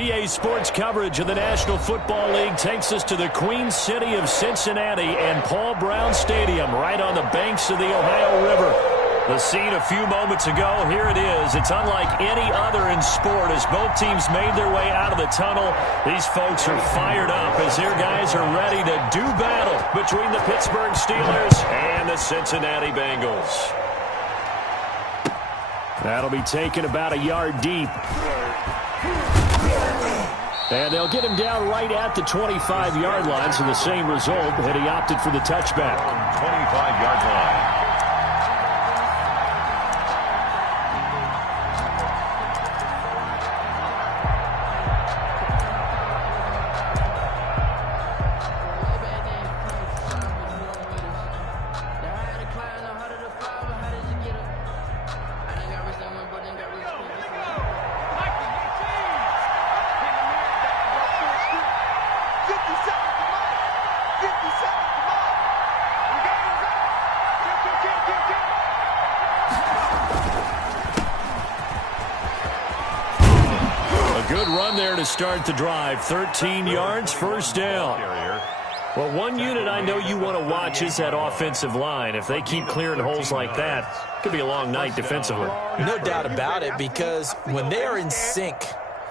EA Sports coverage of the National Football League takes us to the Queen City of Cincinnati and Paul Brown Stadium right on the banks of the Ohio River. The scene a few moments ago, here it is. It's unlike any other in sport as both teams made their way out of the tunnel. These folks are fired up as their guys are ready to do battle between the Pittsburgh Steelers and the Cincinnati Bengals. That'll be taken about a yard deep. And they'll get him down right at the 25-yard line, so the same result, and he opted for the touchback. 25-yard line. Good run there to start the drive. 13 yards, first down. Well, one unit I know you want to watch is that offensive line. If they keep clearing holes like that, it could be a long night defensively. No doubt about it, because when they are in sync,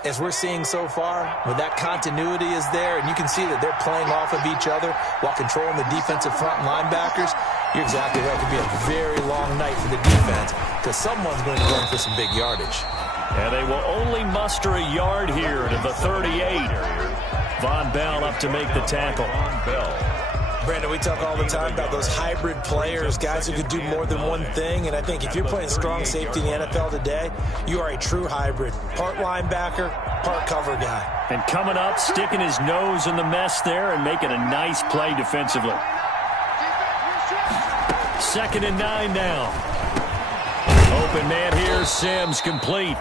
as we're seeing so far, when that continuity is there, and you can see that they're playing off of each other while controlling the defensive front linebackers, you're exactly right. It could be a very long night for the defense because someone's going to run for some big yardage. And they will only muster a yard here to the 38. Von Bell up to make the tackle. Brandon, we talk all the time about those hybrid players, guys who could do more than one thing. And I think if you're playing strong safety in the NFL today, you are a true hybrid. Part linebacker, part cover guy. And coming up, sticking his nose in the mess there and making a nice play defensively. 2nd and 9 now. Open man here, Sims complete.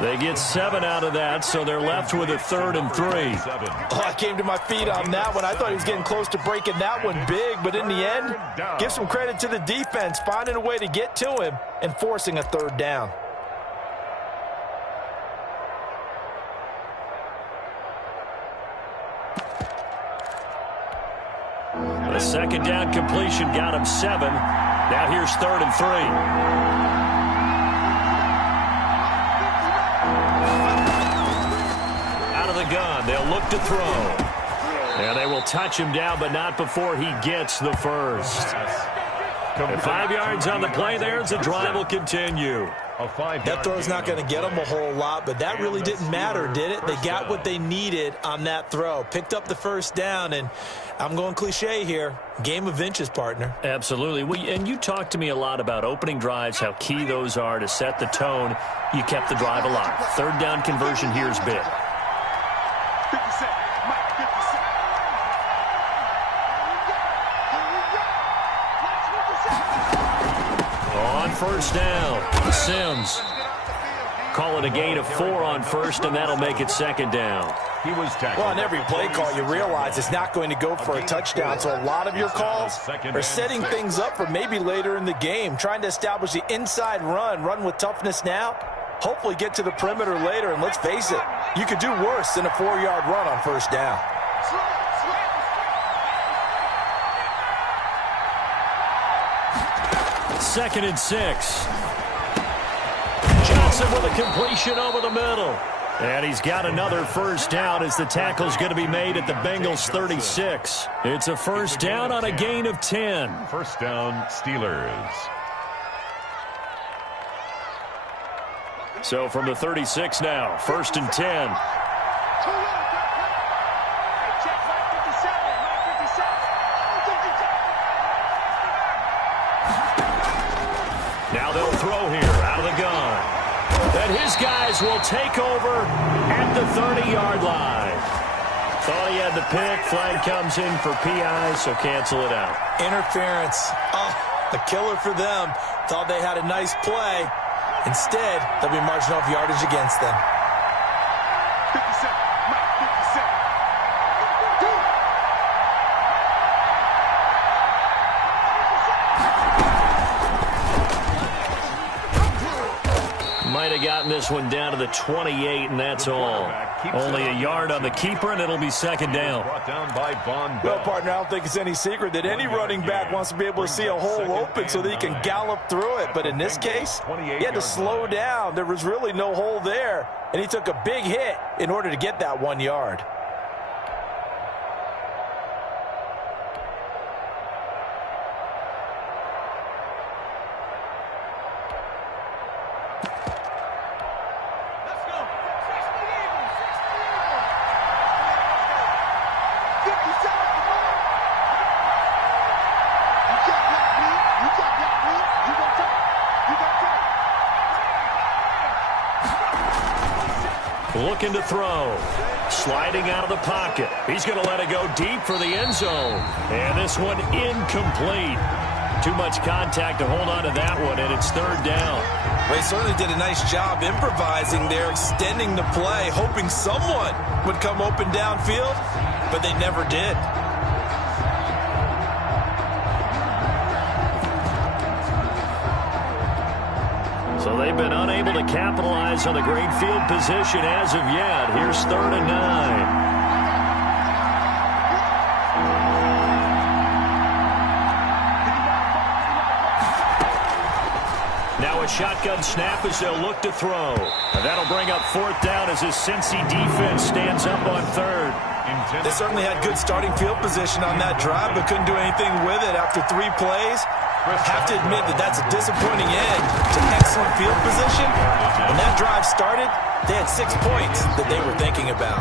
They get 7 out of that, so they're left with a 3rd and 3. Oh, I came to my feet on that one. I thought he was getting close to breaking that one big, but in the end, give some credit to the defense, finding a way to get to him and forcing a 3rd down. The 2nd down completion got him 7. Now here's 3rd and 3. Gun. They'll look to throw. And they will touch him down, but not before he gets the first. And 5 yards on the play there as the drive will continue. That throw's not going to get them a whole lot, but that really didn't matter, did it? They got what they needed on that throw. Picked up the first down, and I'm going cliche here. Game of inches, partner. Absolutely. And you talked to me a lot about opening drives, how key those are to set the tone. You kept the drive alive. 3rd down conversion here is big. First down, Sims. Call it a gain of 4 on first, and that'll make it 2nd down. He was tackled. Well, on every play call, you realize it's not going to go for a touchdown. So a lot of your calls are setting things up for maybe later in the game, trying to establish the inside run with toughness now, hopefully get to the perimeter later. And let's face it, you could do worse than a 4-yard run on first down. Second and 6. Johnson with a completion over the middle. And he's got another first down as the tackle's going to be made at the Bengals 36. It's a first down on a gain of 10. First down, Steelers. So from the 36 now, 1st and 10. Now they'll throw here out of the gun. And his guys will take over at the 30-yard line. Thought he had the pick. Flag comes in for PI, so cancel it out. Interference. Oh, a killer for them. Thought they had a nice play. Instead, they'll be marching off yardage against them. 57, Mike, 57. Might might have gotten this one down to the 28, and that's all. Only a yard on the keeper, and it'll be second down. Well, partner, I don't think it's any secret that any running back wants to be able to see a hole open so that he can gallop through it. But in this case, he had to slow down. There was really no hole there, and he took a big hit in order to get that 1 yard. Looking to throw. Sliding out of the pocket. He's going to let it go deep for the end zone. And this one incomplete. Too much contact to hold on to that one, and it's third down. Well, he certainly did a nice job improvising there, extending the play, hoping someone would come open downfield, but they never did. So they've been unable to capitalize on the great field position as of yet. Here's 3rd and 9. Now a shotgun snap as they'll look to throw. And that'll bring up 4th down as his Cincy defense stands up on 3rd. They certainly had good starting field position on that drive, but couldn't do anything with it after 3 plays. Have to admit that that's a disappointing end to excellent field position. When that drive started, they had 6 points that they were thinking about.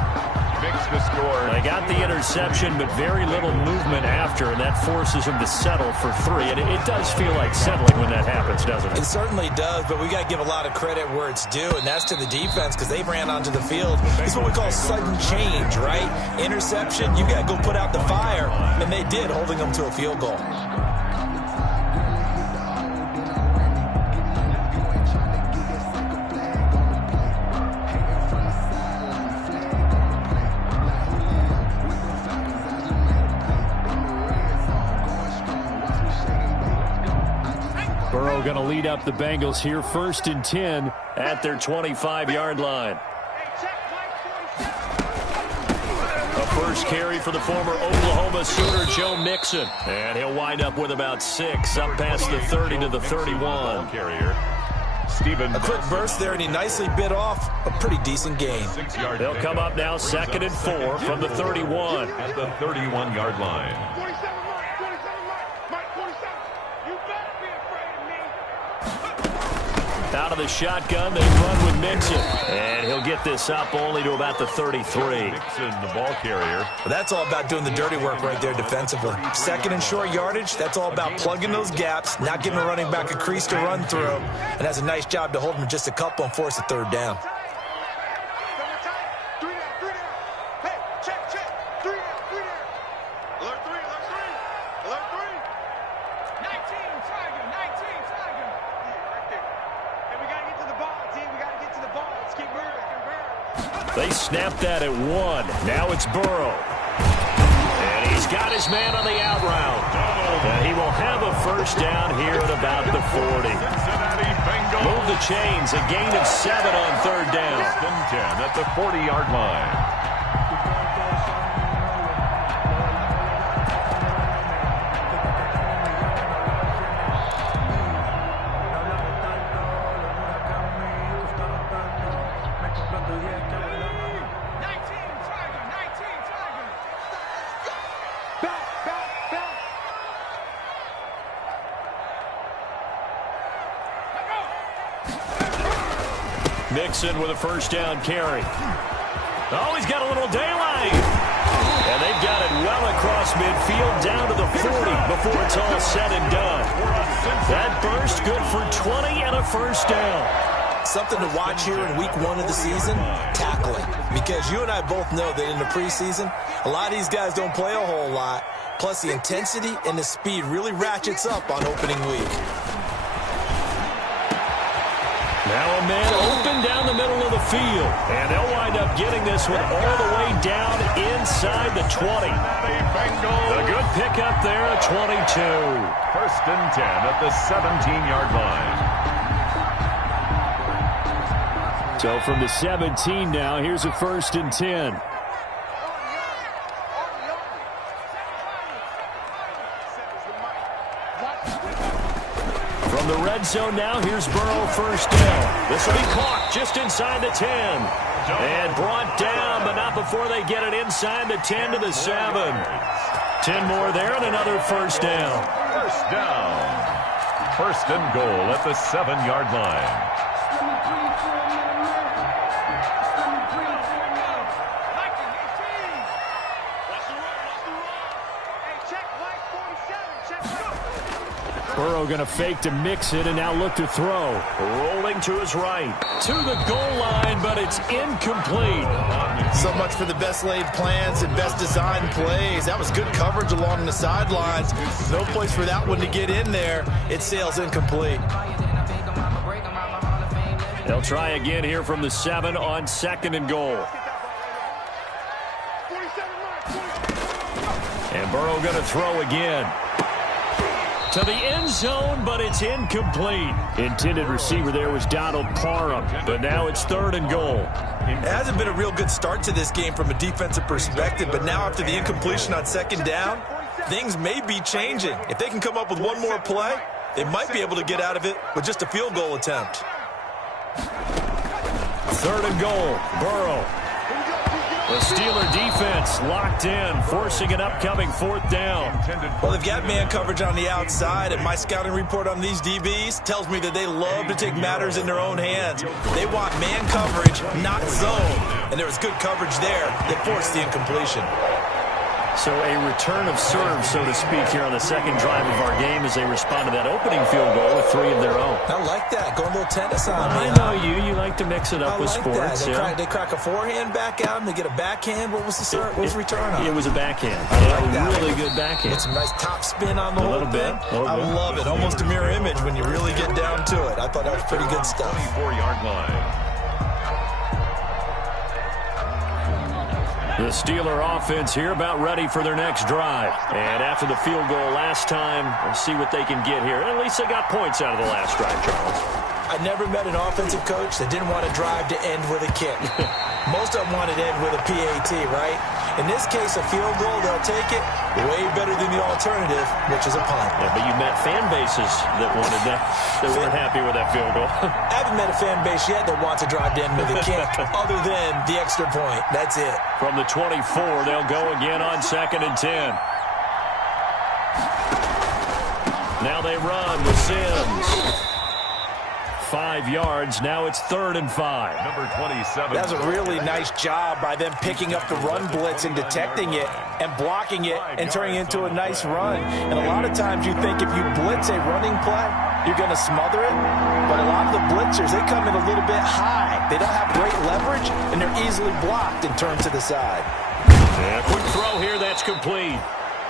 The score. They got the interception, but very little movement after, and that forces them to settle for 3. And it does feel like settling when that happens, doesn't it? It certainly does, but we got to give a lot of credit where it's due, and that's to the defense because they ran onto the field. It's what we call sudden change, right? Interception, you got to go put out the fire, and they did, holding them to a field goal. Burrow going to lead up the Bengals here, 1st and 10 at their 25-yard line. A first carry for the former Oklahoma Sooner, Joe Mixon. And he'll wind up with about 6, up past the 30 to the 31. A quick burst there, and he nicely bit off a pretty decent gain. They'll come up now 2nd and 4 from the 31. At the 31-yard line. Out of the shotgun, they run with Mixon. And he'll get this up only to about the 33. Mixon, the ball carrier. Well, that's all about doing the dirty work right there defensively. 2nd and short yardage, that's all about plugging those gaps, not giving a running back a crease to run through, and has a nice job to hold him just a couple and force a 3rd down. They snapped that at 1. Now it's Burrow. And he's got his man on the out route. And he will have a first down here at about the 40. Move the chains. A gain of 7 on 3rd down. 10 at the 40-yard line. Mixon with a first down carry. Oh, he's got a little daylight. And they've got it well across midfield down to the 40 before it's all said and done. That burst good for 20 and a first down. Something to watch here in week 1 of the season, tackling. Because you and I both know that in the preseason, a lot of these guys don't play a whole lot. Plus the intensity and the speed really ratchets up on opening week. Now a man open down the middle of the field. And they'll wind up getting this one all the way down inside the 20. A good pickup there at 22. 1st and 10 at the 17-yard line. So from the 17 now, here's a 1st and 10. From the red zone now, here's Burrow, 1st down. This will be caught just inside the 10. And brought down, but not before they get it inside the 10 to the 7. 10 more there and another 1st down. 1st down. 1st and goal at the 7-yard line. Burrow going to fake to mix it and now look to throw. Rolling to his right. To the goal line, but it's incomplete. So much for the best laid plans and best designed plays. That was good coverage along the sidelines. No place for that one to get in there. It sails incomplete. They'll try again here from the 7 on 2nd and goal. And Burrow going to throw again. To the end zone, but it's incomplete. Intended receiver there was Donald Parham, but now it's 3rd and goal. It hasn't been a real good start to this game from a defensive perspective, but now after the incompletion on 2nd down, things may be changing. If they can come up with one more play, they might be able to get out of it with just a field goal attempt. 3rd and goal, Burrow. The Steeler defense locked in, forcing an upcoming 4th down. Well, they've got man coverage on the outside, and my scouting report on these DBs tells me that they love to take matters in their own hands. They want man coverage, not zone. And there was good coverage there that forced the incompletion. So a return of serve, so to speak, here on the 2nd drive of our game as they respond to that opening field goal with 3 of their own. I like that. Going a little tennis on me. I know you. You like to mix it up with sports. They crack a forehand back out and they get a backhand. What was the serve? What was the return on? It was a backhand. Really good backhand. Get some nice top spin on the whole thing. I love it. Almost a mirror image when you really get down to it. I thought that was pretty good stuff. 24-yard line. The Steeler offense here about ready for their next drive. And after the field goal last time, we'll see what they can get here. At least they got points out of the last drive, Charles. I never met an offensive coach that didn't want a drive to end with a kick. Most of them wanted to end with a PAT, right? In this case, a field goal, they'll take it way better than the alternative, which is a punt. Yeah, but you met fan bases that wanted that, that weren't happy with that field goal. I haven't met a fan base yet that wants a drive to end with a kick, other than the extra point. That's it. From the 24, they'll go again on 2nd and 10. Now they run with Sims. 5 yards. Now it's 3rd and 5. Number 27. That was a really nice job by them picking up the run blitz and detecting it and blocking it and turning it into a nice run. And a lot of times you think if you blitz a running play, you're going to smother it. But a lot of the blitzers, they come in a little bit high. They don't have great leverage, and they're easily blocked and turned to the side. Yeah, quick throw here. That's complete.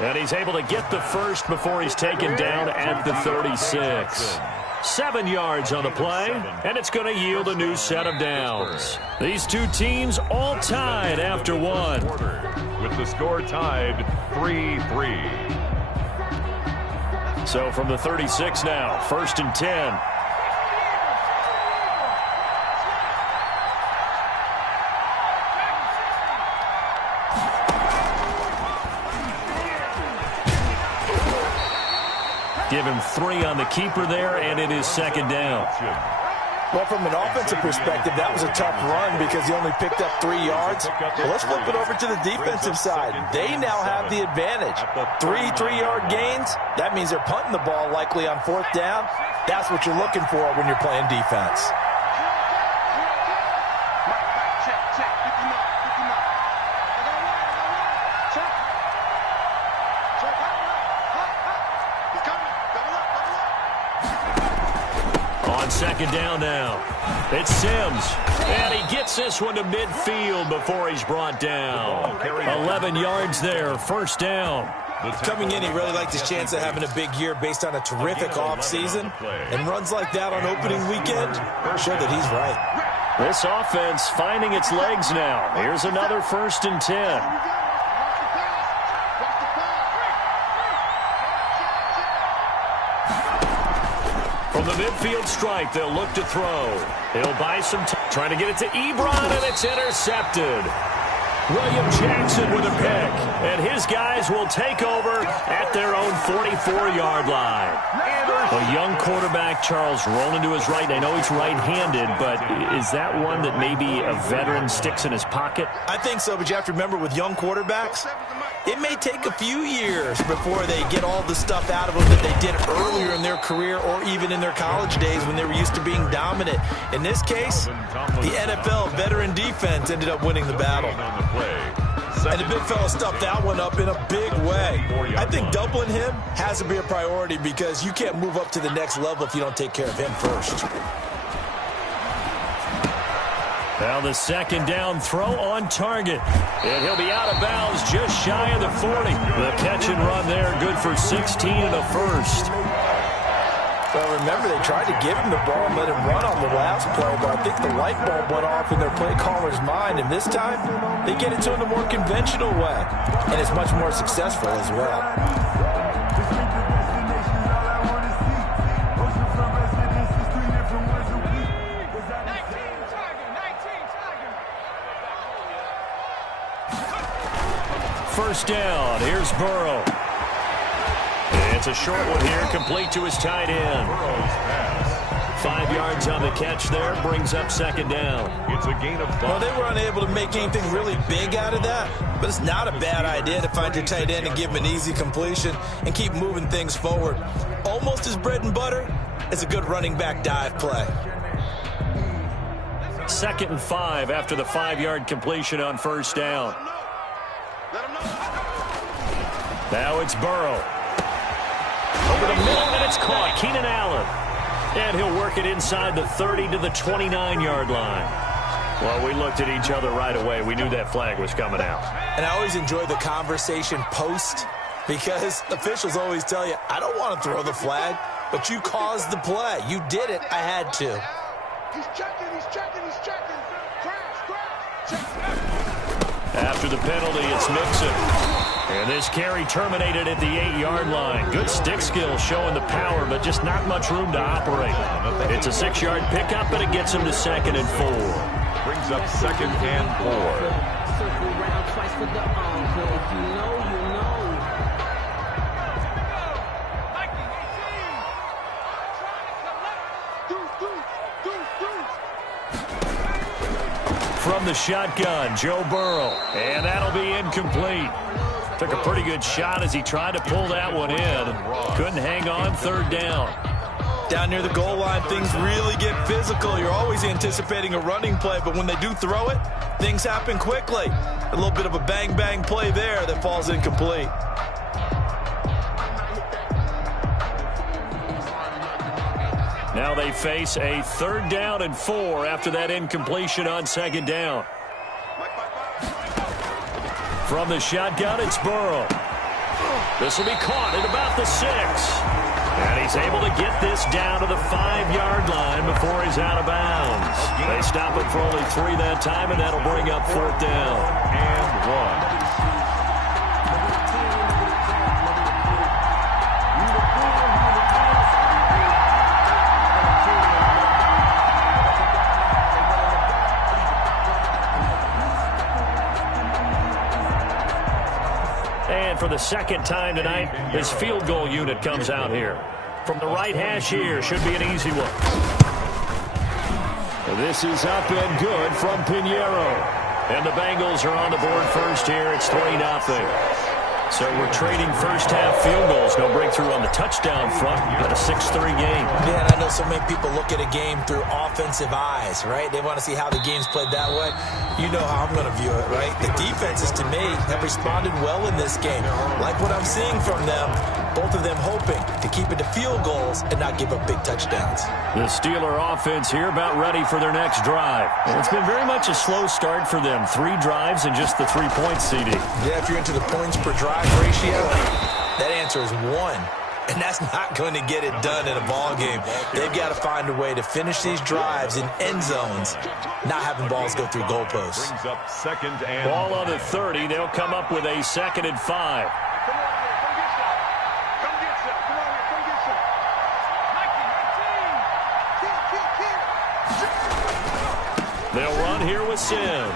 And he's able to get the first before he's taken down at the 36. 7 yards on the play, and it's going to yield a new set of downs. These two teams all tied after one. With the score tied 3-3. So from the 36 now, 1st and 10. Give him 3 on the keeper there, and it is 2nd down. Well, from an offensive perspective, that was a tough run because he only picked up 3 yards. Well, let's flip it over to the defensive side. They now have the advantage. 3 3-yard gains, that means they're punting the ball likely on 4th down. That's what you're looking for when you're playing defense. On 2nd down now, it's Sims, and he gets this one to midfield before he's brought down. 11 yards there, 1st down. Coming in, he really liked his chance of having a big year based on a terrific offseason. And runs like that on opening weekend show that he's right. This offense finding its legs now. Here's another 1st and 10. From the midfield stripe, they'll look to throw. He'll buy some time. Trying to get it to Ebron, and it's intercepted. William Jackson with a pick, and his guys will take over at their own 44-yard line. A young quarterback, Charles, rolling to his right. I know he's right-handed, but is that one that maybe a veteran sticks in his pocket? I think so, but you have to remember with young quarterbacks, it may take a few years before they get all the stuff out of them that they did earlier in their career or even in their college days when they were used to being dominant. In this case, the NFL veteran defense ended up winning the battle. And the big fella stuffed that one up in a big way. I think doubling him has to be a priority because you can't move up to the next level if you don't take care of him first. Now the second down throw on target. And he'll be out of bounds just shy of the 40. The catch and run there, good for 16 and a first. Well, remember, they tried to give him the ball and let him run on the last play, but I think the light bulb went off in their play caller's mind, and this time they get it to him the more conventional way, and it's much more successful as well. First down, here's Burrow. It's a short one here, complete to his tight end. 5 yards on the catch there, brings up second down. It's a gain of 5. Well, they were unable to make anything really big out of that, but it's not a bad idea to find your tight end and give him an easy completion and keep moving things forward. Almost his bread and butter is a good running back dive play. 2nd and 5 after the 5-yard completion on first down. Now it's Burrow. Over the middle, and it's caught. Keenan Allen. And he'll work it inside the 30 to the 29-yard line. Well, we looked at each other right away. We knew that flag was coming out. And I always enjoy the conversation post because officials always tell you, I don't want to throw the flag, but you caused the play. You did it. I had to. He's checking, he's checking, he's checking. Crash, check. After the penalty, it's Mixon. And this carry terminated at the 8-yard line. Good stick skill showing the power, but just not much room to operate. It's a 6-yard pickup, but it gets him to 2nd and 4. Brings up 2nd and 4. Circle round twice for the encore. If you know, you know. From the shotgun, Joe Burrow. And that'll be incomplete. Took a pretty good shot as he tried to pull that one in. Couldn't hang on, 3rd down. Down near the goal line, things really get physical. You're always anticipating a running play, but when they do throw it, things happen quickly. A little bit of a bang-bang play there that falls incomplete. Now they face a 3rd down and 4 after that incompletion on 2nd down. From the shotgun, it's Burrow. This will be caught at about the 6. And he's able to get this down to the 5-yard line before he's out of bounds. They stop him for only 3 that time, and that'll bring up 4th down. And 1. For the 2nd time tonight, his field goal unit comes out here. From the right hash here, should be an easy one. This is up and good from Pinheiro. And the Bengals are on the board first here. It's 3-0. So we're trading first-half field goals. No breakthrough on the touchdown front. Got a 6-3 game. Man, I know so many people look at a game through offensive eyes, right? They want to see how the game's played that way. You know how I'm going to view it, right? The defenses, to me, have responded well in this game. Like what I'm seeing from them, both of them hoping to keep it to field goals and not give up big touchdowns. The Steeler offense here about ready for their next drive. Well, it's been very much a slow start for them. 3 drives and just the 3 points, CD. Yeah, if you're into the points per drive ratio, that answer is 1. And that's not going to get it done in a ball game. They've got to find a way to finish these drives in end zones, not having balls go through goalposts. Brings up 2nd and ball on the 30. They'll come up with a 2nd and 5. They'll run here with Sims.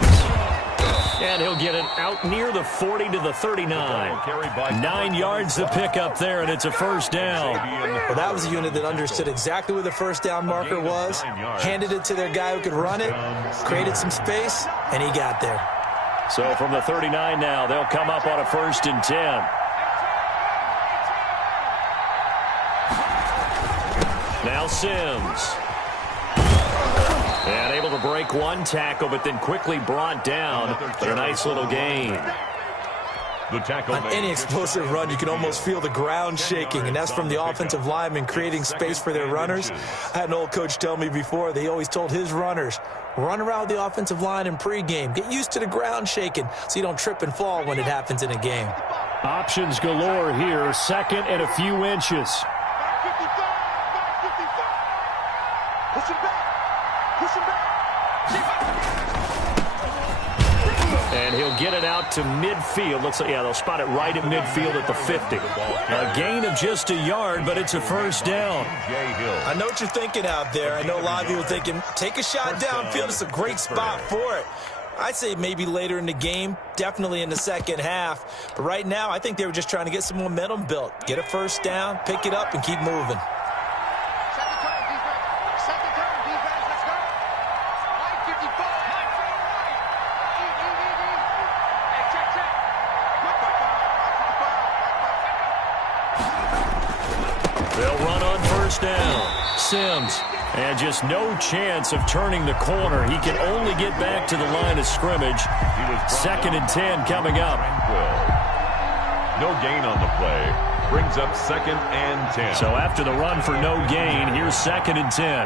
And he'll get it out near the 40 to the 39. 9 yards to pick up there, and it's a first down. Well, that was a unit that understood exactly where the first down marker was, handed it to their guy who could run it, created some space, and he got there. So from the 39 now, they'll come up on a 1st and 10. Now Sims. And able to break one tackle, but then quickly brought down for a nice little gain. On any explosive run, you can almost feel the ground shaking, and that's from the offensive linemen creating space for their runners. I had an old coach tell me before, they always told his runners, run around the offensive line in pregame. Get used to the ground shaking so you don't trip and fall when it happens in a game. Options galore here, 2nd and a few inches. Push him back. Push him back. And he'll get it out to midfield. Looks like, yeah, they'll spot it right at midfield at the 50. A gain of just a yard, but it's a first down. I know what you're thinking out there. I know a lot of you are thinking, take a shot downfield. It's a great spot for it. I'd say maybe later in the game, definitely in the second half. But right now, I think they were just trying to get some momentum built. Get a first down, pick it up, and keep moving. Down. Sims, and just no chance of turning the corner. He can only get back to the line of scrimmage. 2nd and 10 coming up. No gain on the play. Brings up 2nd and 10. So after the run for no gain, here's 2nd and 10.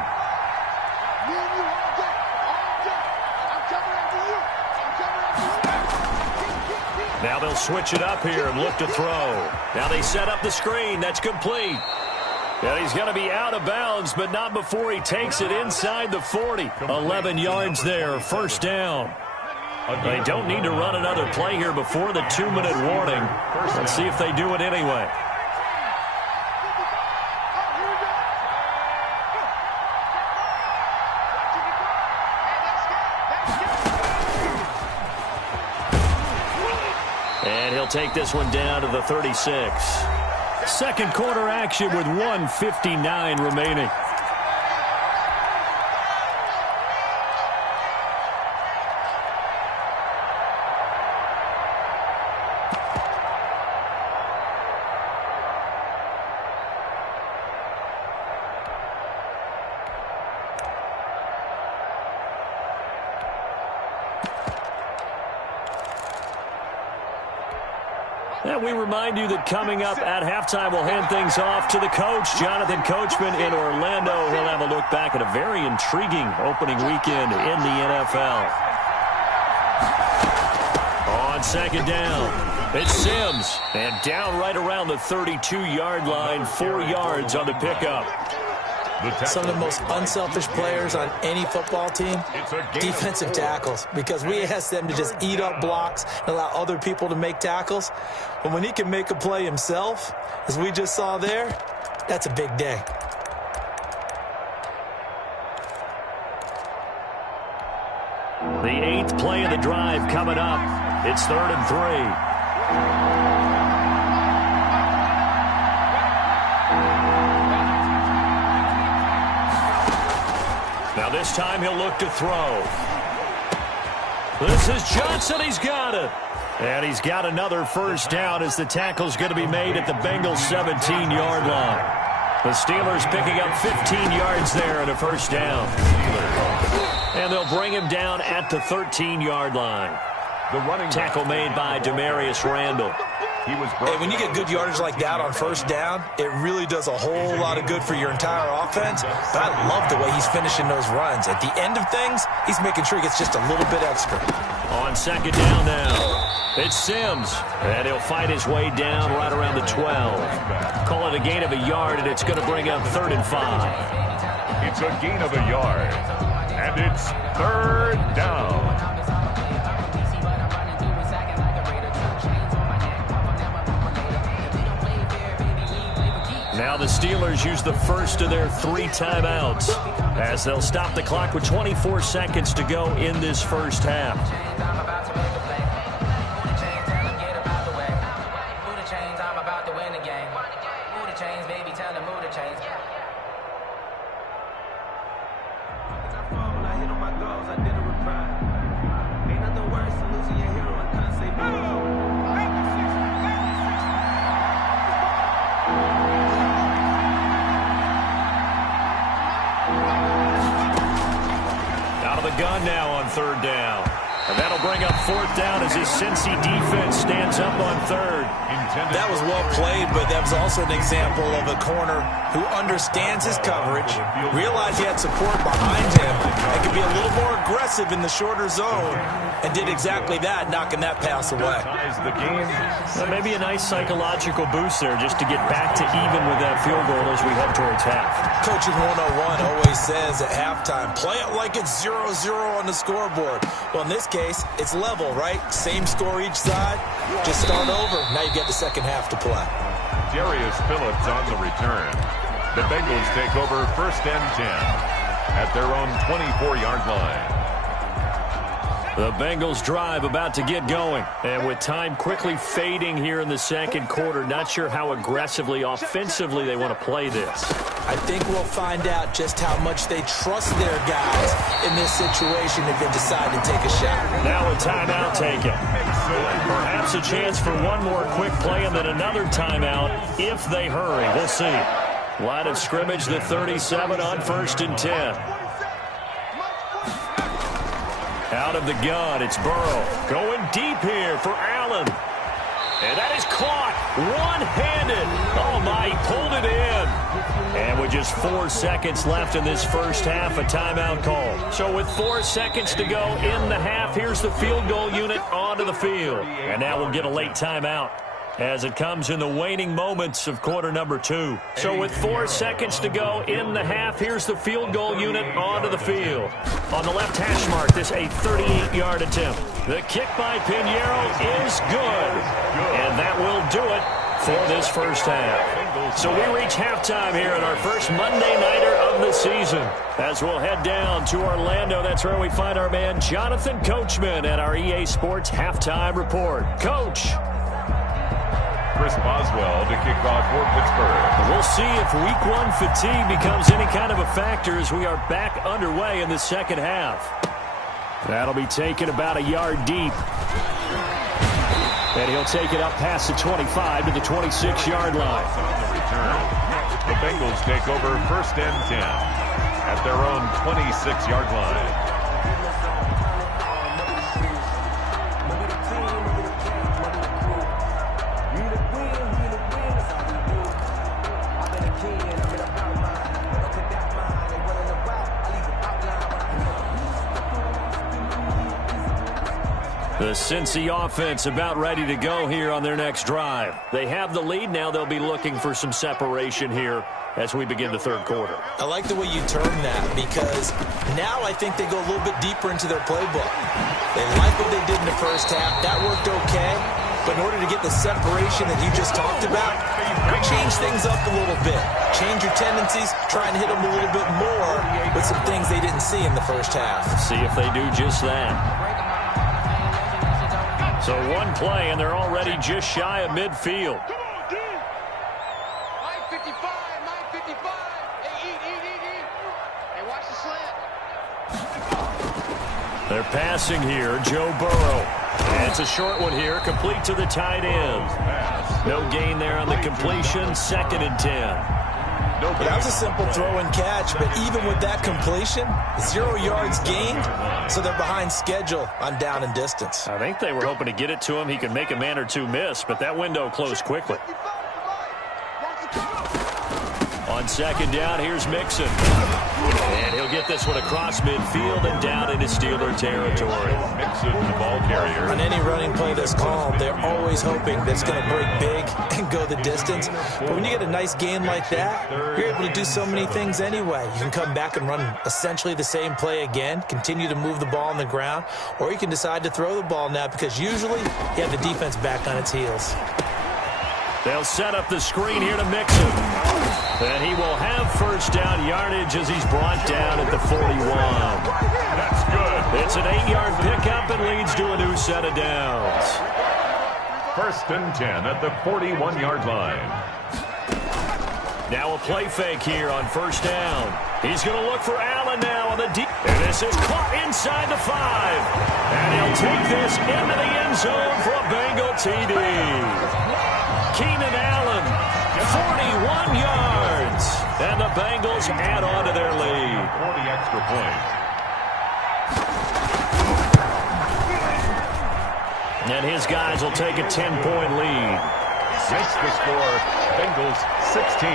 Now they'll switch it up here and look to throw. Now they set up the screen. That's complete. And he's going to be out of bounds, but not before he takes it inside the 40. 11 yards there, first down. They don't need to run another play here before the 2-minute warning. Let's see if they do it anyway. And he'll take this one down to the 36. Second quarter action with 1:59 remaining. And we remind you that coming up at halftime, we'll hand things off to the coach, Jonathan Coachman in Orlando. He'll have a look back at a very intriguing opening weekend in the NFL. On 2nd down, it's Sims. And down right around the 32-yard line, 4 yards on the pickup. Some of the most unselfish players on any football team, defensive tackles, because we ask them to just eat up blocks and allow other people to make tackles. But when he can make a play himself, as we just saw there, that's a big day. The 8th play of the drive coming up. It's 3rd and 3. Now this time he'll look to throw. This is Johnson. He's got it. And he's got another first down as the tackle's going to be made at the Bengals' 17-yard line. The Steelers picking up 15 yards there and a first down. And they'll bring him down at the 13-yard line. The running tackle made by Demarius Randall. Hey, when you get good yardage like that on first down, it really does a whole lot of good for your entire offense. But I love the way he's finishing those runs. At the end of things, he's making sure he gets just a little bit extra. On 2nd down now, it's Sims. And he'll fight his way down right around the 12. Call it a gain of a yard, and it's going to bring up 3rd and 5. It's a gain of a yard. And it's 3rd down. Now the the Steelers use the first of their 3 timeouts as they'll stop the clock with 24 seconds to go in this first half. Gun now on 3rd down. And that'll bring up 4th down as his Cincy defense stands up on 3rd. That was well played, but that was also an example of a corner who understands his coverage, realized he had support behind him, and could be a little more aggressive in the shorter zone, and did exactly that, knocking that pass away. Well, maybe a nice psychological boost there just to get back to even with that field goal as we head towards half. Coaching 101 always says at halftime, play it like it's 0-0 on the scoreboard. Well, in this case, it's level, right? Same score each side. Just start over. Now you get the second half to play. Darius Phillips on the return. The Bengals take over 1st and 10 at their own 24-yard line. The Bengals drive about to get going. And with time quickly fading here in the second quarter, not sure how aggressively, offensively they want to play this. I think we'll find out just how much they trust their guys in this situation if they decide to take a shot. Now a timeout taken. Perhaps a chance for one more quick play and then another timeout if they hurry. We'll see. Line of scrimmage, the 37 on 1st and 10. Out of the gun, it's Burrow. Going deep here for Allen. And that is caught one-handed. Oh, my, he pulled it in. And with just 4 seconds left in this first half, a timeout call. So with 4 seconds to go in the half, here's the field goal unit onto the field. And now we'll get a late timeout as it comes in the waning moments of quarter number 2. So with 4 seconds to go in the half, here's the field goal unit onto the field. On the left hash mark, this a 38-yard attempt. The kick by Pinheiro is good. And that will do it for this first half. So we reach halftime here in our first Monday Nighter of the season. As we'll head down to Orlando, that's where we find our man Jonathan Coachman at our EA Sports Halftime Report. Coach. Chris Boswell to kick off for Pittsburgh. We'll see if week 1 fatigue becomes any kind of a factor as we are back underway in the second half. That'll be taken about a yard deep. And he'll take it up past the 25 to the 26-yard line. On the return, the Bengals take over 1st and 10 at their own 26-yard line. The Cincy offense about ready to go here on their next drive. They have the lead. Now they'll be looking for some separation here as we begin the third quarter. I like the way you term that because now I think they go a little bit deeper into their playbook. They like what they did in the first half. That worked okay. But in order to get the separation that you just talked about, change things up a little bit. Change your tendencies. Try and hit them a little bit more with some things they didn't see in the first half. See if they do just that. So one play, and they're already just shy of midfield. Come on, dude. 9:55, 9:55. Hey, eat. Hey, watch the slant. They're passing here, Joe Burrow. And it's a short one here, complete to the tight end. No gain there on the completion, 2nd and 10. That was a simple throw and catch, but even with that completion, 0 yards gained, so they're behind schedule on down and distance. I think they were hoping to get it to him. He could make a man or two miss, but that window closed quickly. On 2nd down, here's Mixon. And he'll get this one across midfield and down into Steeler territory. Mixon, the ball carrier. On any running play that's called, they're always hoping that it's going to break big and go the distance. But when you get a nice gain like that, you're able to do so many things anyway. You can come back and run essentially the same play again, continue to move the ball on the ground, or you can decide to throw the ball now because usually you have the defense back on its heels. They'll set up the screen here to mix him. And he will have first down yardage as he's brought down at the 41. That's good. It's an 8-yard pickup and leads to a new set of downs. 1st and 10 at the 41-yard line. Now a play fake here on first down. He's going to look for Allen now on the deep. And this is caught inside the 5. And he'll take this into the end zone for a Bengal TD. Keenan Allen, 41 yards. And the Bengals add on to their lead. For the extra point. And his guys will take a 10-point lead. Makes the score Bengals 16,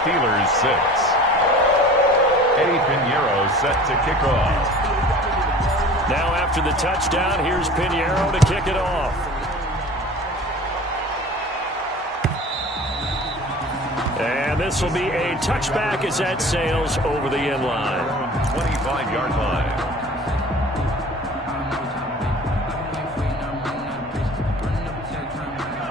Steelers 6. Eddie Pinheiro set to kick off. Now after the touchdown, here's Pinheiro to kick it off. And this will be a touchback as that sails over the end line. 25-yard line.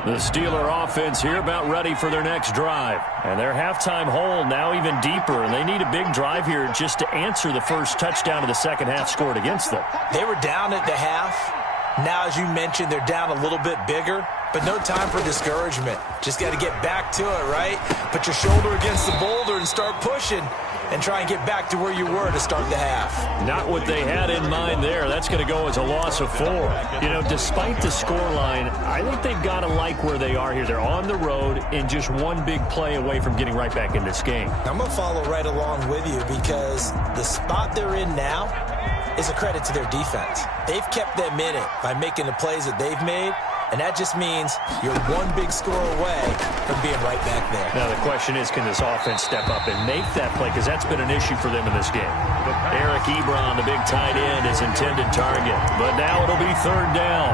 The Steeler offense here about ready for their next drive. And their halftime hole now even deeper, and they need a big drive here just to answer the first touchdown of the second half scored against them. They were down at the half. Now, as you mentioned, they're down a little bit bigger, but no time for discouragement. Just got to get back to it, right? Put your shoulder against the boulder and start pushing and try and get back to where you were to start the half. Not what they had in mind there. That's going to go as a loss of 4. You know, despite the scoreline, I think they've got to like where they are here. They're on the road and just one big play away from getting right back in this game. I'm going to follow right along with you because the spot they're in now is a credit to their defense. They've kept them in it by making the plays that they've made, and that just means you're one big score away from being right back there. Now the question is, can this offense step up and make that play? Because that's been an issue for them in this game. Eric Ebron, the big tight end, is intended target. But now it'll be 3rd down.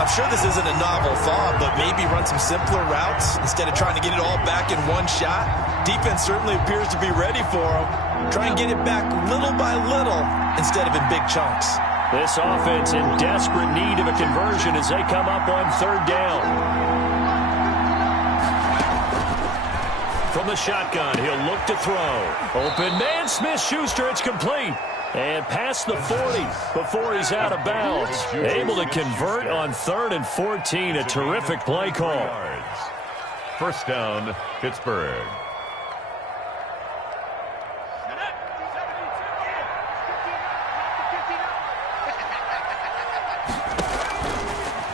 I'm sure this isn't a novel thought, but maybe run some simpler routes instead of trying to get it all back in one shot. Defense certainly appears to be ready for them. Try and get it back little by little instead of in big chunks. This offense in desperate need of a conversion as they come up on 3rd down. From the shotgun, he'll look to throw. Open man, Smith-Schuster, it's complete. And past the 40 before he's out of bounds. Able to convert on 3rd and 14. A terrific play call. 1st down, Pittsburgh.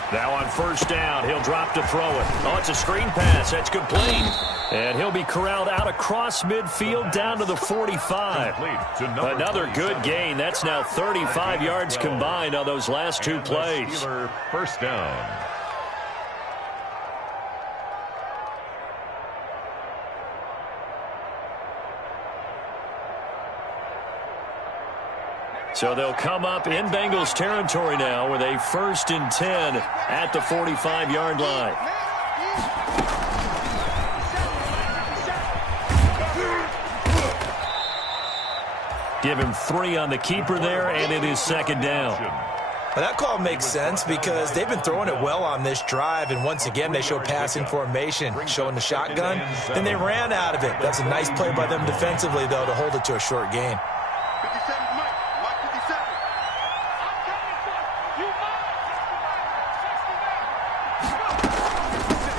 Now on 1st down, he'll drop to throw it. Oh, it's a screen pass. That's complete. And he'll be corralled out across midfield down to the 45. Another good gain. That's now 35 yards combined on those last 2 plays. Steeler 1st down. So they'll come up in Bengals territory now with a 1st and 10 at the 45-yard line. Give him 3 on the keeper there, and it is 2nd down. Well, that call makes sense because they've been throwing it well on this drive, and once again they show passing formation, showing the shotgun. Then they ran out of it. That's a nice play by them defensively, though, to hold it to a short gain.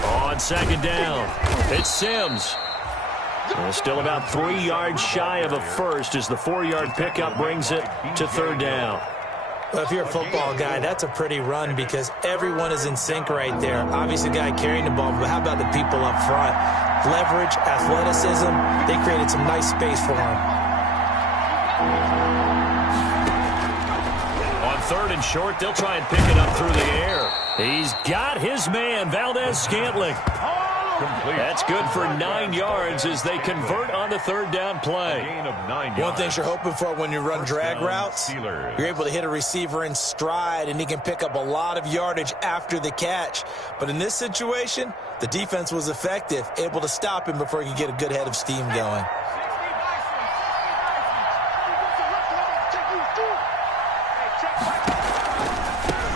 On 2nd down, it's Sims. Well, still about 3 yards shy of a first as the 4-yard pickup brings it to 3rd down. Well, if you're a football guy, that's a pretty run because everyone is in sync right there. Obviously, the guy carrying the ball, but how about the people up front? Leverage, athleticism, they created some nice space for him. On 3rd and short, they'll try and pick it up through the air. He's got his man, Valdez-Scantling. Complete. That's good for 9 yards as they convert on the 3rd down play. Gain of 9 yards. One thing you're hoping for when you run drag routes, Steelers. you're able to hit a receiver in stride, and he can pick up a lot of yardage after the catch. But in this situation, the defense was effective, able to stop him before he could get a good head of steam going.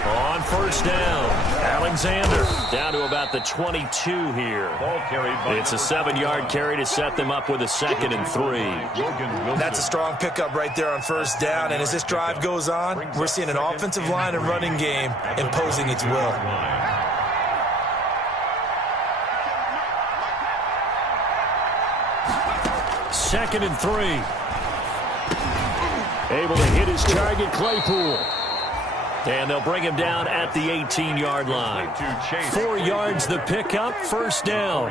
On 1st down, Alexander down to about the 22 here. It's a 7-yard carry to set them up with a 2nd and 3. That's a strong pickup right there on first down. And as this drive goes on, we're seeing an offensive line and running game imposing its will. 2nd and 3. Able to hit his target, Claypool. And they'll bring him down at the 18-yard line. 4 yards the pickup, first down.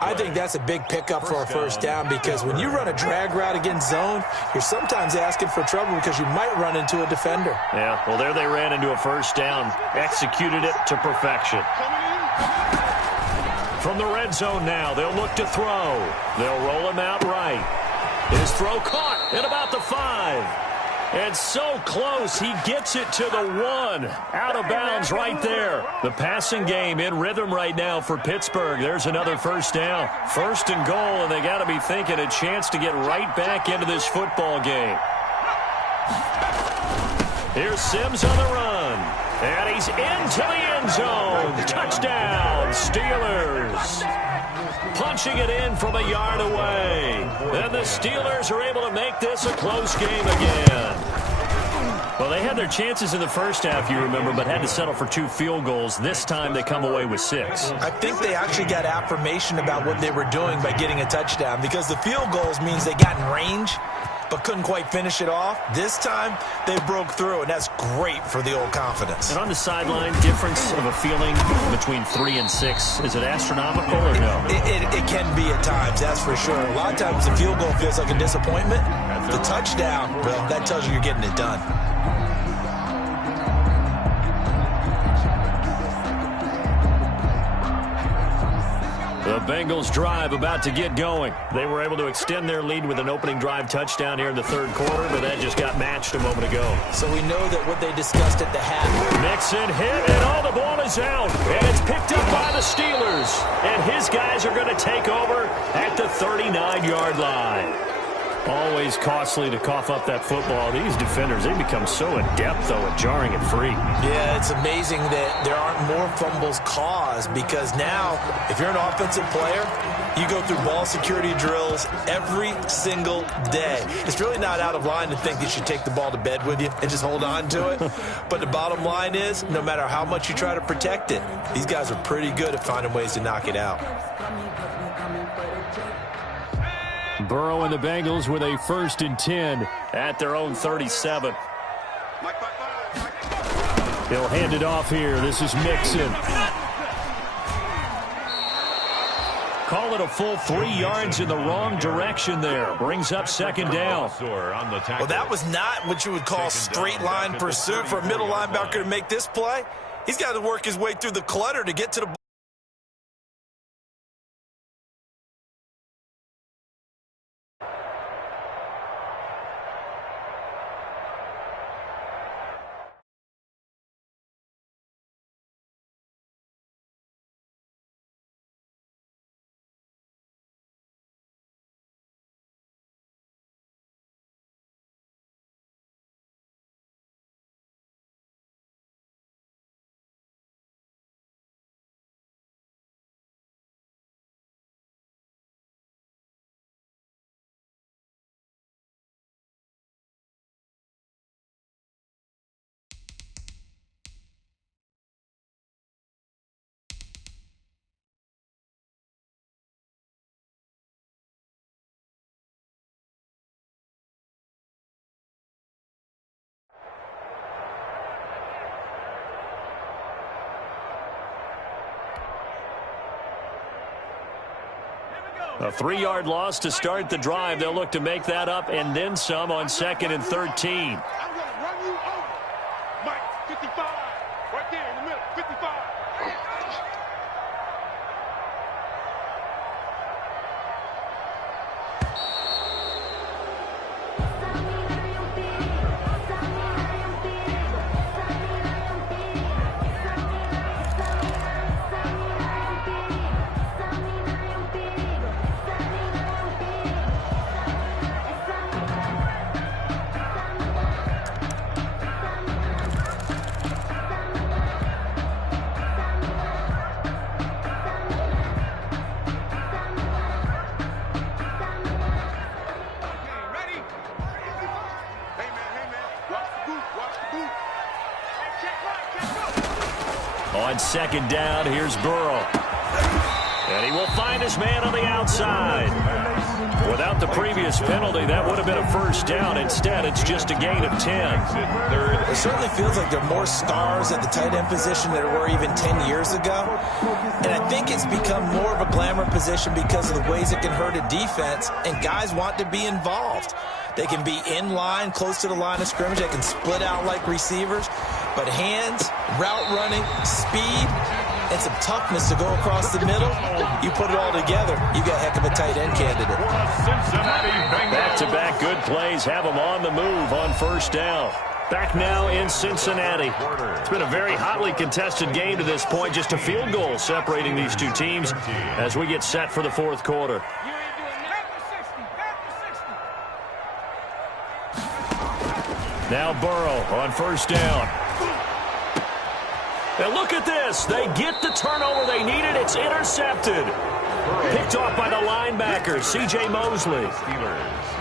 I think that's a big pickup for a first down because when you run a drag route against zone, you're sometimes asking for trouble because you might run into a defender. Yeah, well, there they ran into a first down. Executed it to perfection. From the red zone now, they'll look to throw. They'll roll him out right. His throw caught at about the 5. And so close, he gets it to the 1. Out of bounds right there. The passing game in rhythm right now for Pittsburgh. There's another first down. 1st and goal, and they got to be thinking a chance to get right back into this football game. Here's Sims on the run. And he's into the end zone. Touchdown, Steelers. Punching it in from a yard away. And the Steelers are able to make this a close game again. Well, they had their chances in the first half, you remember, but had to settle for 2 field goals. This time they come away with 6. I think they actually got affirmation about what they were doing by getting a touchdown because the field goals means they got in range but couldn't quite finish it off. This time, they broke through, and that's great for the old confidence. And on the sideline, difference of a feeling between 3 and 6, is it astronomical or no? It can be at times, that's for sure. A lot of times the field goal feels like a disappointment. The touchdown, well, that tells you you're getting it done. The Bengals drive about to get going. They were able to extend their lead with an opening drive touchdown here in the 3rd quarter, but that just got matched a moment ago. So we know that what they discussed at the half. Mixon hit, and all the ball is out. And it's picked up by the Steelers. And his guys are going to take over at the 39-yard line. Always costly to cough up that football. These defenders, they become so adept, though, at jarring it free. Yeah, it's amazing that there aren't more fumbles caused because now, if you're an offensive player, you go through ball security drills every single day. It's really not out of line to think you should take the ball to bed with you and just hold on to it. But the bottom line is, no matter how much you try to protect it, these guys are pretty good at finding ways to knock it out. Burrow and the Bengals with a 1st and 10 at their own 37. He'll hand it off here. This is Mixon. Call it a full 3 yards in the wrong direction there. Brings up 2nd down. Well, that was not what you would call straight line pursuit for a middle linebacker to make this play. He's got to work his way through the clutter to get to the ball. A 3-yard loss to start the drive. They'll look to make that up and then some on 2nd and 13. I'm going to run you over. Mike, 55. Right there in the middle, 55. On second down, here's Burrow. And he will find his man on the outside. Without the previous penalty, that would have been a first down. Instead, it's just a gain of 10. It certainly feels like there are more stars at the tight end position than there were even 10 years ago. And I think it's become more of a glamour position because of the ways it can hurt a defense, and guys want to be involved. They can be in line, close to the line of scrimmage. They can split out like receivers. But hands, route running, speed, and some toughness to go across the middle, you put it all together, you got a heck of a tight end candidate. Back-to-back good plays have them on the move on first down. Back now in Cincinnati. It's been a very hotly contested game to this point. Just a field goal separating these two teams as we get set for the fourth quarter. Now Burrow on first down. And look at this. They get the turnover they needed. It's intercepted. Picked off by the linebacker, C.J. Mosley.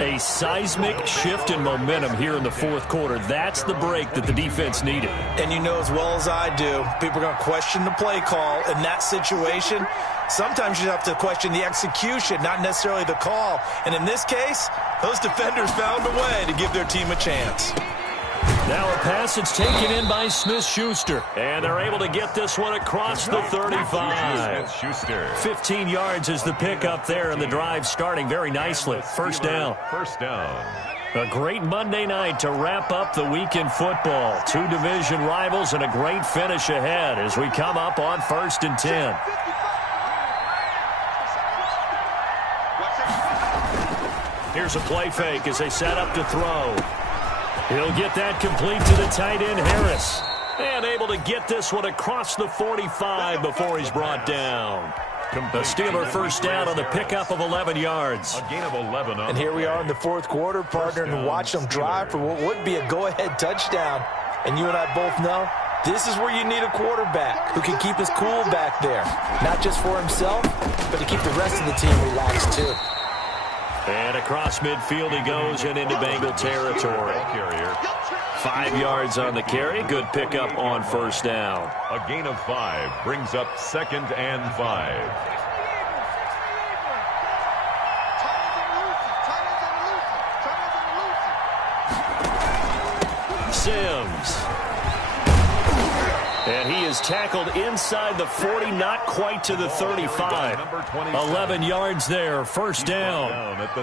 A seismic shift in momentum here in the fourth quarter. That's the break that the defense needed. And you know as well as I do, people are going to question the play call in that situation. Sometimes you have to question the execution, not necessarily the call. And in this case, those defenders found a way to give their team a chance. Now a pass that's taken in by Smith-Schuster. And they're able to get this one across the 35. 15 yards is the pickup there, and the drive starting very nicely. First down. A great Monday night to wrap up the week in football. Two division rivals and a great finish ahead as we come up on 1st and 10. Here's a play fake as they set up to throw. He'll get that complete to the tight end, Harris. And able to get this one across the 45 before he's brought down. The Steeler first down on the pickup of 11 yards. A gain of 11. And here we are in the fourth quarter, partner, and watch them drive for what would be a go-ahead touchdown. And you and I both know this is where you need a quarterback who can keep his cool back there. Not just for himself, but to keep the rest of the team relaxed too. And across midfield he goes and into Bengal territory. 5 yards on the carry. Good pickup on first down. A gain of 5 brings up 2nd and 5. Sims. And he is tackled inside the 40, not quite to the 35. 11 yards there, first down.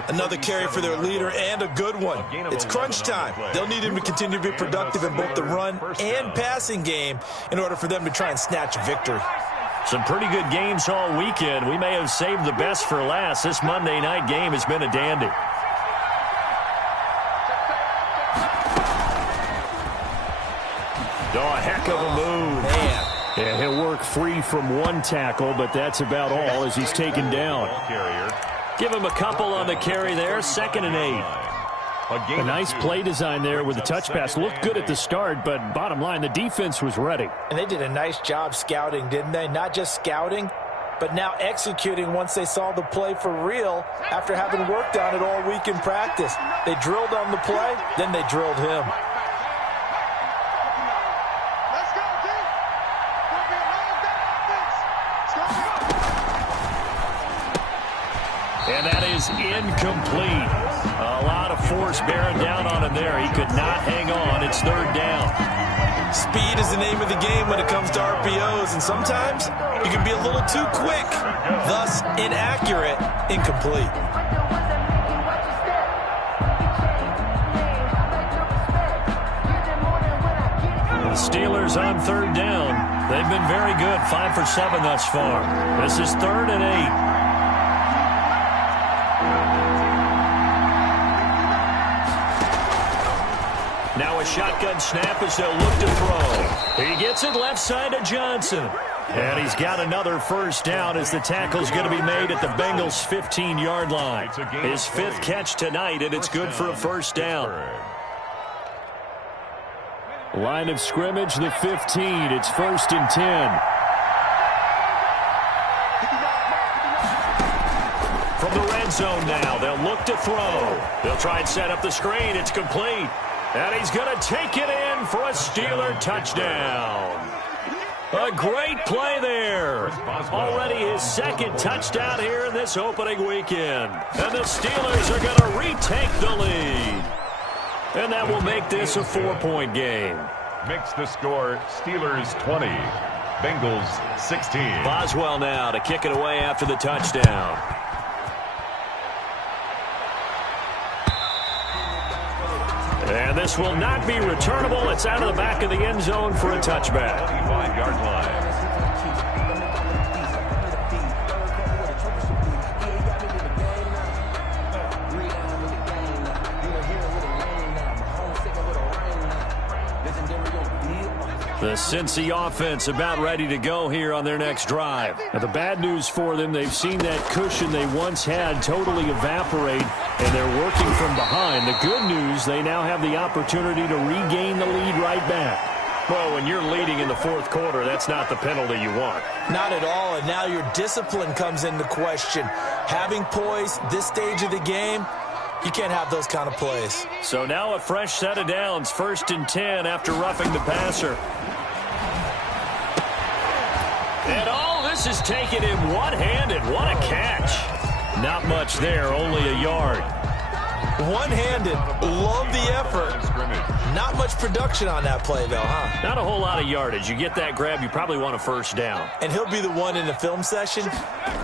Another carry for their leader and a good one. It's crunch time. They'll need him to continue to be productive in both the run and passing game in order for them to try and snatch a victory. Some pretty good games all weekend. We may have saved the best for last. This Monday night game has been a dandy. Oh, a heck of a move. Man. And he'll work free from one tackle, but that's about all as he's taken down. Give him a couple on the carry there, 2nd and 8. A nice play design there with the touch pass. Looked good at the start, but bottom line, the defense was ready. And they did a nice job scouting, didn't they? Not just scouting, but now executing once they saw the play for real after having worked on it all week in practice. They drilled on the play, then they drilled him. And that is incomplete. A lot of force bearing down on him there. He could not hang on. It's 3rd down. Speed is the name of the game when it comes to RPOs, and sometimes you can be a little too quick, thus inaccurate, incomplete. The Steelers on 3rd down. They've been very good, 5 for 7 thus far. This is 3rd and 8. Now a shotgun snap as they'll look to throw. He gets it left side to Johnson. And he's got another first down as the tackle's going to be made at the Bengals' 15-yard line. His 5th catch tonight, and it's good for a first down. Line of scrimmage, the 15. It's 1st and 10. From the red zone now, they'll look to throw. They'll try and set up the screen. It's complete. And he's going to take it in for a Steeler touchdown. A great play there. Already his second touchdown here in this opening weekend. And the Steelers are going to retake the lead. And that will make this a 4-point game. Makes the score Steelers 20, Bengals 16. Boswell now to kick it away after the touchdown. And this will not be returnable. It's out of the back of the end zone for a touchback. 25-yard line. The Cincy offense about ready to go here on their next drive. Now, the bad news for them, they've seen that cushion they once had totally evaporate, and they're working from behind. The good news, they now have the opportunity to regain the lead right back. Well, when you're leading in the fourth quarter, that's not the penalty you want. Not at all, and now your discipline comes into question. Having poise this stage of the game, you can't have those kind of plays. So now a fresh set of downs, 1st and 10 after roughing the passer. And all this is taken in one-handed. What a catch. Not much there, only a yard. One-handed, love the effort. Not much production on that play, though, huh? Not a whole lot of yardage. You get that grab, you probably want a first down. And he'll be the one in the film session.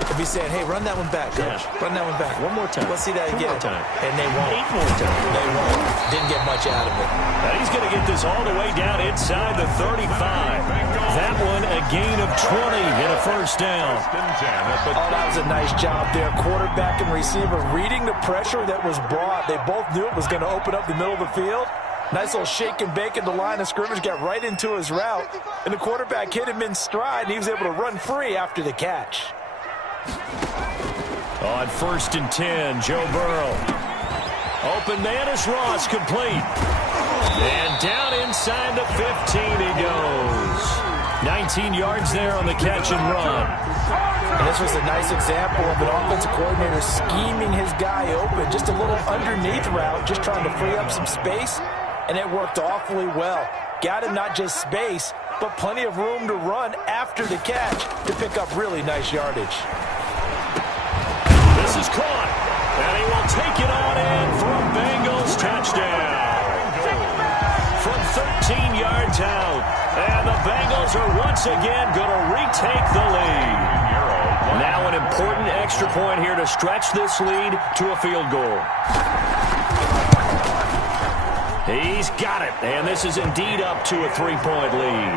He'll be saying, hey, run that one back, coach. Yeah. Run that one back. One more time. Let's see that again. 2 more time. And they won't. 8 more times. They won't. Didn't get much out of it. Now he's going to get this all the way down inside the 35. That one a gain of 20 and a first down. Oh, that was a nice job there. Quarterback and receiver reading the pressure that was brought. They both knew it was going to open up the middle of the field. Nice little shake and bake at the line of scrimmage, got right into his route, and the quarterback hit him in stride, and he was able to run free after the catch. On 1st and 10, Joe Burrow. Open man is Ross, complete. And down inside the 15 he goes. 19 yards there on the catch and run. And this was a nice example of an offensive coordinator scheming his guy open. Just a little underneath route, just trying to free up some space. And it worked awfully well. Got him not just space, but plenty of room to run after the catch to pick up really nice yardage. This is caught. And he will take it on in for a Bengals touchdown. From 13 yards out. And the Bengals are once again going to retake the lead. Now an important extra point here to stretch this lead to a field goal. He's got it, and this is indeed up to a 3-point lead.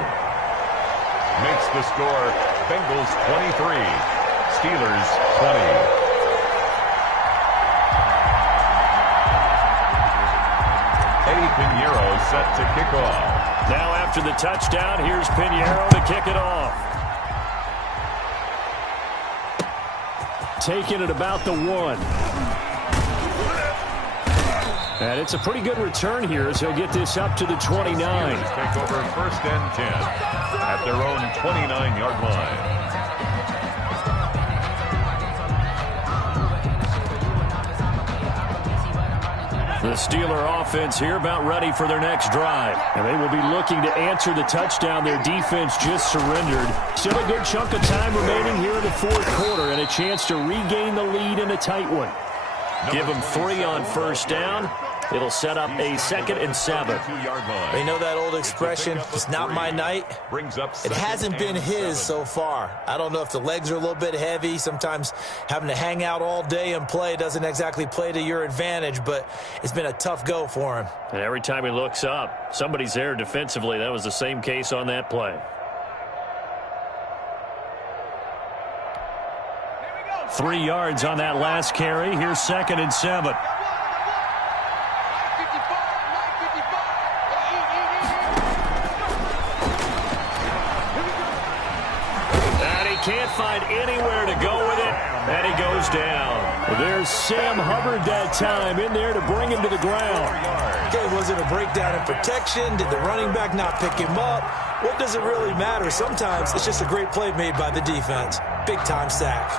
Makes the score Bengals 23, Steelers 20. Eddie Pinheiro set to kick off. Now after the touchdown, here's Pinheiro to kick it off. Taking it about the 1. And it's a pretty good return here as he'll get this up to the 29. Take over 1st and 10 at their own 29-yard line. The Steeler offense here about ready for their next drive. And they will be looking to answer the touchdown their defense just surrendered. Still a good chunk of time remaining here in the fourth quarter and a chance to regain the lead in a tight one. Give them 3 on first down. It'll set up a 2nd and 7. You know that old expression, it's not my night? It hasn't been his so far. I don't know if the legs are a little bit heavy. Sometimes having to hang out all day and play doesn't exactly play to your advantage, but it's been a tough go for him. And every time he looks up, somebody's there defensively. That was the same case on that play. 3 yards on that last carry. Here's 2nd and 7. Can't find anywhere to go with it, and he goes down. There's Sam Hubbard that time in there to bring him to the ground. Okay, was it a breakdown in protection? Did the running back not pick him up? What does it really matter? Sometimes it's just a great play made by the defense. Big-time sack.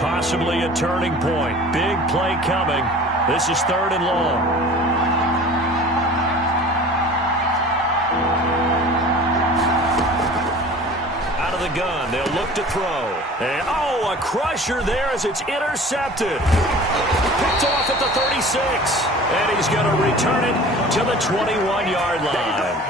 Possibly a turning point. Big play coming. This is 3rd and long. gun. They'll look to throw. And, oh, a crusher there as it's intercepted. Picked off at the 36. And he's going to return it to the 21-yard line.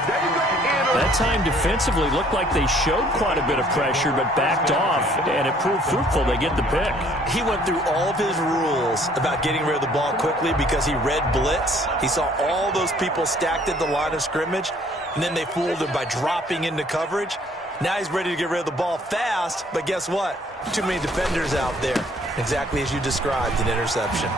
That time defensively looked like they showed quite a bit of pressure but backed off, and it proved fruitful. They get the pick. He went through all of his rules about getting rid of the ball quickly because he read blitz. He saw all those people stacked at the line of scrimmage, and then they fooled him by dropping into coverage. Now he's ready to get rid of the ball fast, but guess what? Too many defenders out there. Exactly as you described, an interception.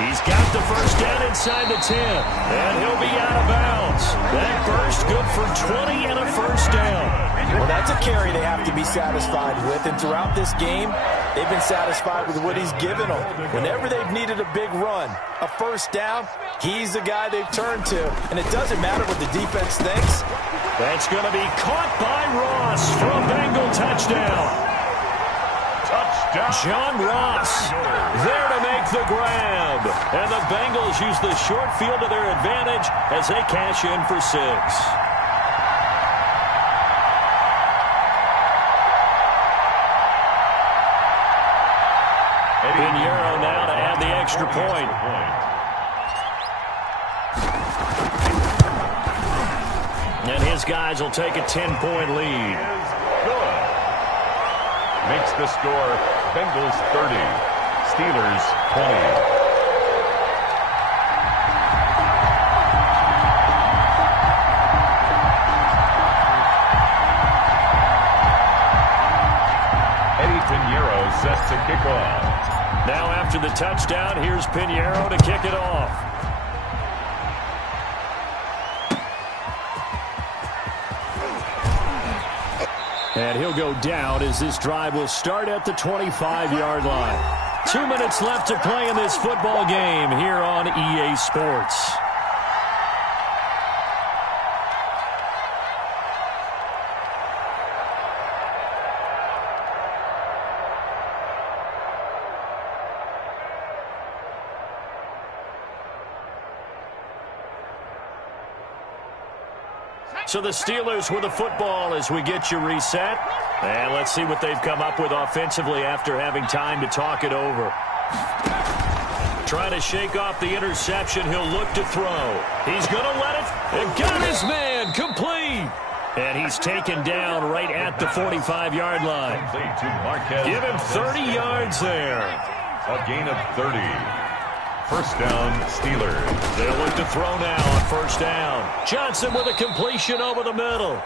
He's got the first down inside the 10, and he'll be out of bounds. That burst good for 20 and a first down. Well, that's a carry they have to be satisfied with, and throughout this game, they've been satisfied with what he's given them. Whenever they've needed a big run, a first down, he's the guy they've turned to, and it doesn't matter what the defense thinks. That's going to be caught by Ross for a Bengal touchdown. John Ross there to make the grab. And the Bengals use the short field to their advantage as they cash in for 6. Pinheiro now to add the extra point. And his guys will take a 10-point lead. Makes the score Bengals 30, Steelers 20. Eddie Pinheiro sets to kick off. Now after the touchdown, here's Pinheiro to kick it off. And he'll go down as this drive will start at the 25-yard line. 2 minutes left to play in this football game here on EA Sports. So the Steelers with the football as we get you reset. And let's see what they've come up with offensively after having time to talk it over. Trying to shake off the interception. He'll look to throw. He's going to let it. And got his man complete. And he's taken down right at the 45-yard line. Give him 30 yards there. A gain of 30. First down, Steelers. They'll look to throw now on first down. Johnson with a completion over the middle.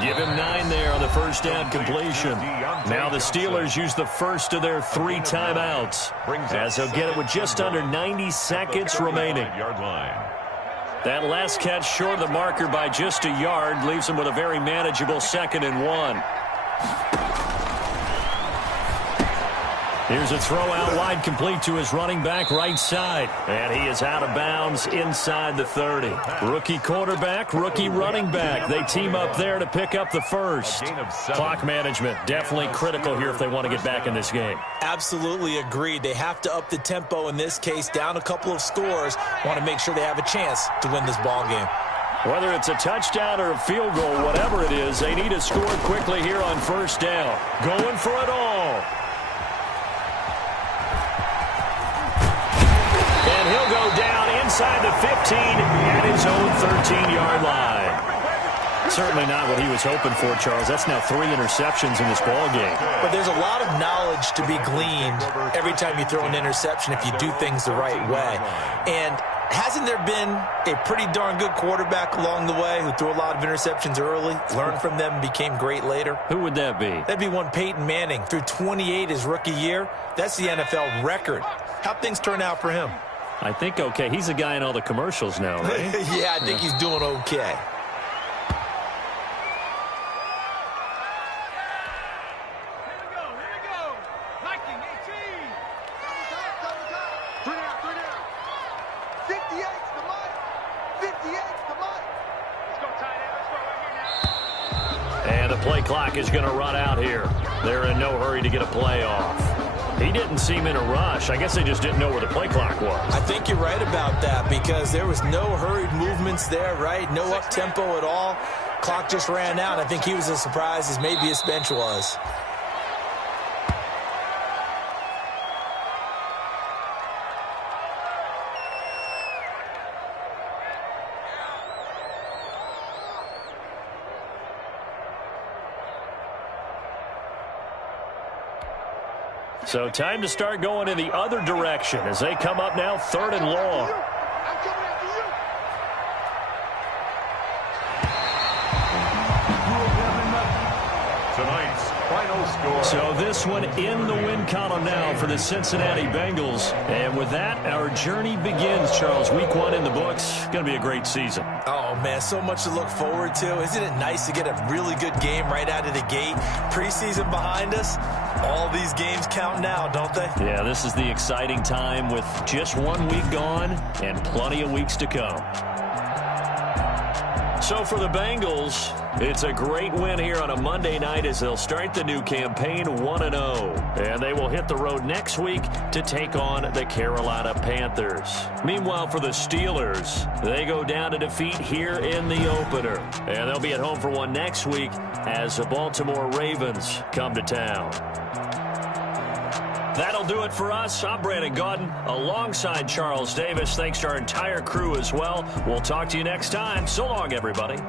Give him 9 there on the first down completion. Now the Steelers use the first of their 3 timeouts, as they'll get it with just under 90 seconds remaining. That last catch short of the marker by just a yard leaves them with a very manageable 2nd and 1. Here's a throw out wide, complete to his running back right side. And he is out of bounds inside the 30. Rookie quarterback, rookie running back. They team up there to pick up the first. Clock management, definitely critical here if they want to get back in this game. Absolutely agreed. They have to up the tempo in this case, down a couple of scores. Want to make sure they have a chance to win this ball game. Whether it's a touchdown or a field goal, whatever it is, they need to score quickly here on first down. Going for it all. And he'll go down inside the 15 at his own 13-yard line. Certainly not what he was hoping for, Charles. That's now 3 interceptions in this ball game. But there's a lot of knowledge to be gleaned every time you throw an interception if you do things the right way. And hasn't there been a pretty darn good quarterback along the way who threw a lot of interceptions early, learned from them, and became great later? Who would that be? That'd be one Peyton Manning. Threw 28 his rookie year. That's the NFL record. How'd things turn out for him? I think okay. He's a guy in all the commercials now, right? Yeah, I think he's doing okay. Here we go. Hiking 18. Three down. 58's the mic. 58's the mic. Let's go, tight end. Let's go right here now. And the play clock is going to run out here. They're in no hurry to get a play off. He didn't seem in a rush. I guess they just didn't know where the play clock was. I think you're right about that because there was no hurried movements there, right? No up-tempo at all. Clock just ran out. I think he was as surprised as maybe his bench was. So time to start going in the other direction as they come up now 3rd and long. Tonight's final score. So this one in the win column now for the Cincinnati Bengals. And with that, our journey begins, Charles. Week 1 in the books. Going to be a great season. Oh, man, so much to look forward to. Isn't it nice to get a really good game right out of the gate? Preseason behind us. All these games count now, don't they? Yeah, this is the exciting time with just 1 week gone and plenty of weeks to come. So for the Bengals, it's a great win here on a Monday night as they'll start the new campaign 1-0. And they will hit the road next week to take on the Carolina Panthers. Meanwhile, for the Steelers, they go down to defeat here in the opener. And they'll be at home for one next week as the Baltimore Ravens come to town. That'll do it for us. I'm Brandon Gaudin alongside Charles Davis. Thanks to our entire crew as well. We'll talk to you next time. So long, everybody.